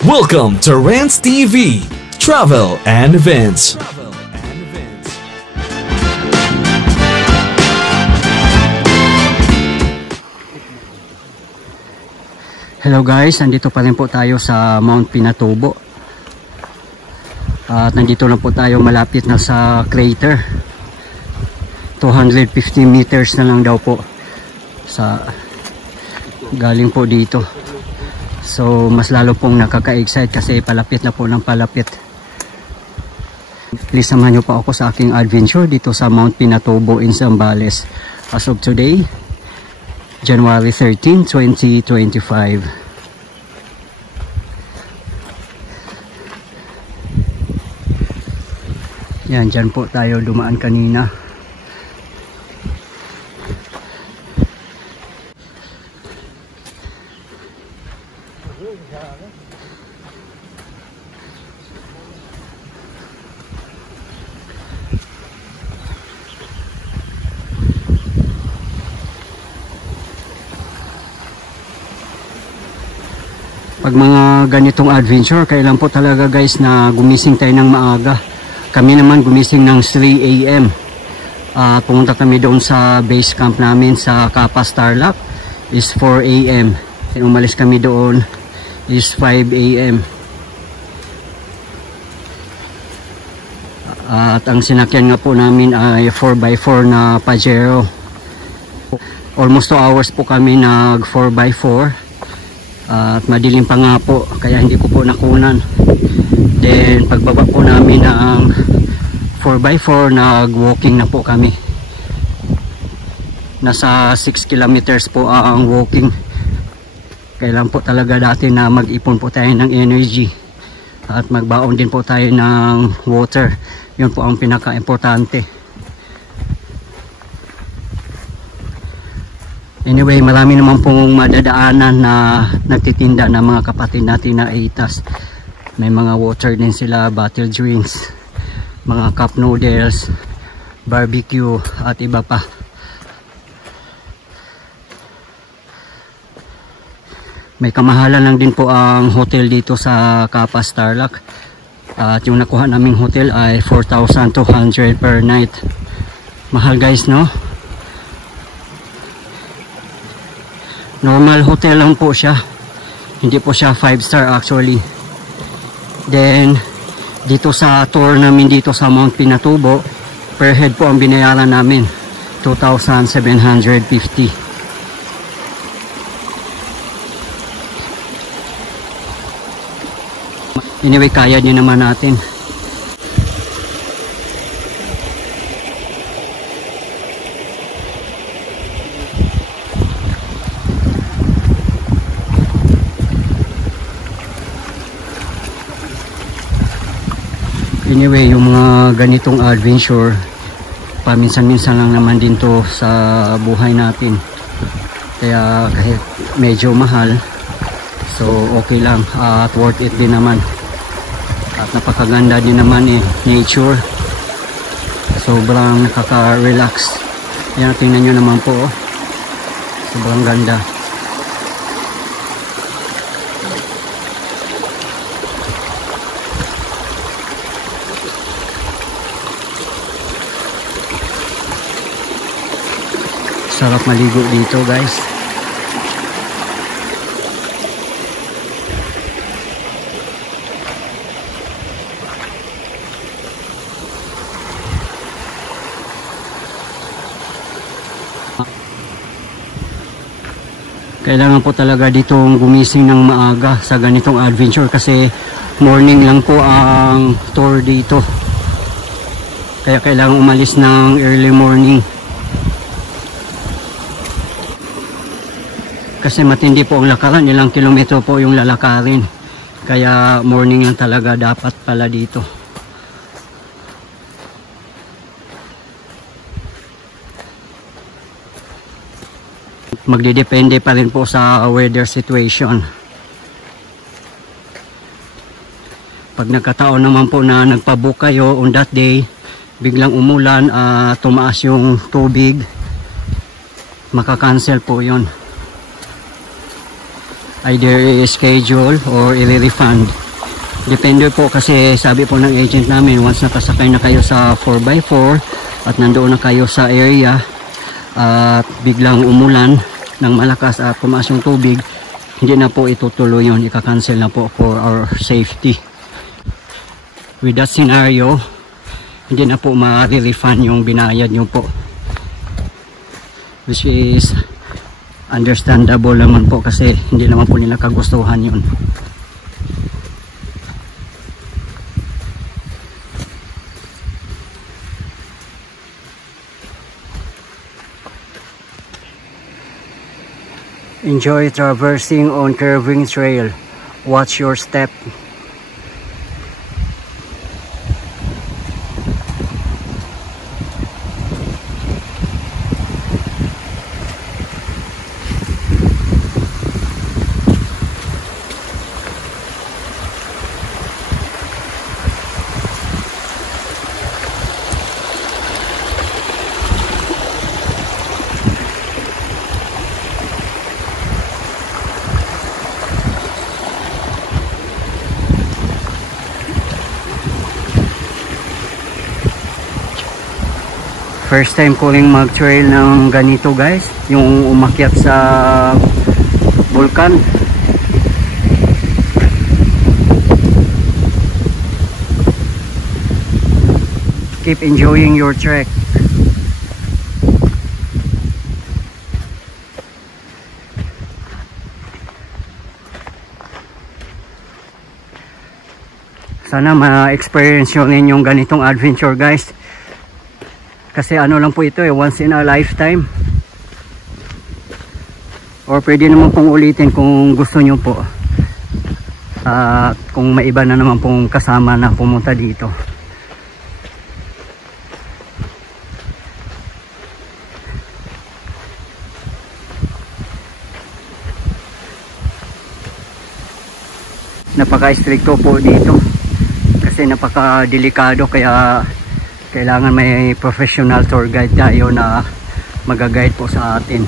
Welcome to Rants TV, Travel and Events. Hello guys, nandito pa rin po tayo sa Mount Pinatubo. At nandito na po tayo malapit na sa crater. 250 meters na lang daw po sa galing po dito. So mas lalo pong nakaka-excite kasi palapit na po ng palapit. Please samahan nyo pa ako sa aking adventure dito sa Mount Pinatubo in Zambales. As of today, January 13, 2025. Yan, dyan po tayo dumaan kanina. Pag mga ganitong adventure, kailan po talaga guys na gumising tayo ng maaga. Kami naman gumising ng 3 AM. Pumunta kami doon sa base camp namin sa Kapas Tarlac is 4 AM. Umalis kami doon is 5 AM. At ang sinakyan nga po namin ay 4x4 na Pajero. Almost 2 hours po kami nag 4x4. At madilim pa nga po kaya hindi ko po nakunan. Then pagbaba po namin ng 4x4 nag-walking na po kami. Nasa 6 kilometers po ang walking. Kailan po talaga dati na mag-ipon po tayo ng energy at magbaon din po tayo ng water. Yun po ang pinaka-importante. Anyway, marami naman pong madadaanan na nagtitinda ng mga kapatid natin na ATAS. May mga water din sila, bottle drinks, mga cup noodles, barbecue at iba pa. May kamahalan lang din po ang hotel dito sa Kapas Tarlac. At yung nakuha naming hotel ay 4,200 per night. Mahal guys, no? Normal hotel lang po siya. Hindi po siya 5-star actually. Then dito sa tour namin dito sa Mount Pinatubo, per head po ang binayaran namin 2,750. Anyway, kaya din naman natin. Anyway, yung mga ganitong adventure, paminsan-minsan lang naman din to sa buhay natin. Kaya kahit medyo mahal, so okay lang at worth it din naman. At napakaganda din naman nature. Sobrang nakaka-relax. Yan, tingnan nyo naman po. Sobrang ganda. Sarap maligo dito guys. Kailangan po talaga ditong gumising ng maaga sa ganitong adventure kasi morning lang po ang tour dito. Kaya kailangan umalis ng early morning. Kasi matindi po ang lakaran, ilang kilometro po yung lalakarin. Kaya morning lang talaga dapat pala dito. Magdidepende pa rin po sa weather situation. Pag nagkataon naman po na nagpabook kayo on that day, biglang umulan at tumaas yung tubig, makakancel po yun. either schedule or i-refund. Depende po kasi sabi po ng agent namin, once nakasakay na kayo sa 4x4 at nandoon na kayo sa area at biglang umulan ng malakas at tumaas yung tubig, hindi na po itutuloy yun, ika-cancel na po for our safety. With that scenario, hindi na po ma-refund yung binayad nyo po, which is understandable naman po kasi hindi naman po nila kagustuhan yun. Enjoy traversing on curving trail. Watch your step. First time ko ring mag-trail ng ganito guys, yung umakyat sa vulkan. Keep enjoying your trek. Sana ma-experience nyo rin yung ganitong adventure guys. Kasi ano lang po ito once in a lifetime. Or pwede naman pong ulitin kung gusto nyo po. Kung may iba na naman pong kasama na pumunta dito. Napaka-stricto po dito. Kasi napaka-delikado kaya kailangan may professional tour guide tayo na mag-guide po sa atin.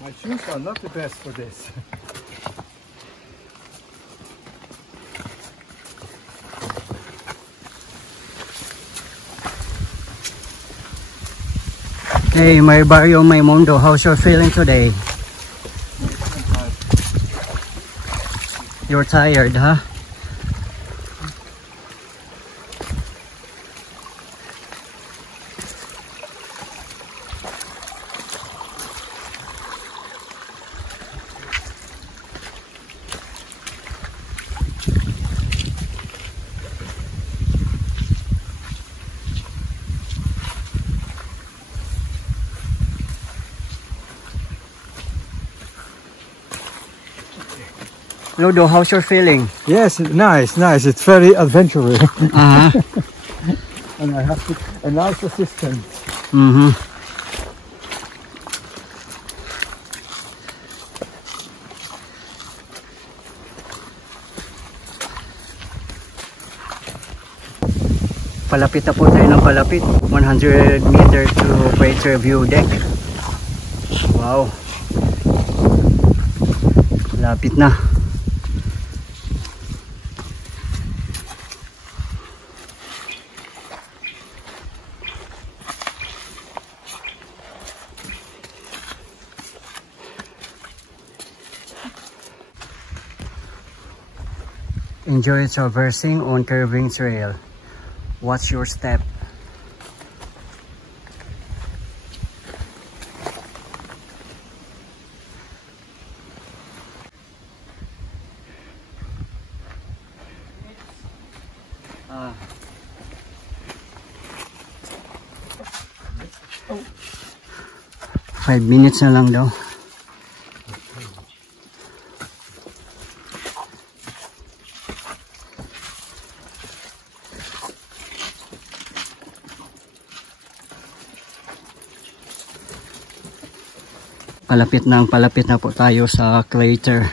My shoes are not the best for this. Hey, my barrio, my mundo, how's your feeling today? You're tired, huh? Ludo, how's your feeling? Yes, nice. It's very adventurous. Uh-huh. And I have a nice assistant. Mm-hmm. Palapit na po tayo ng palapit. 100 meter to crater view deck. Wow. Lapit na. Enjoy traversing on curving trail. Watch your step. Ah. 5 minutes na lang daw. Palapit na po tayo sa crater.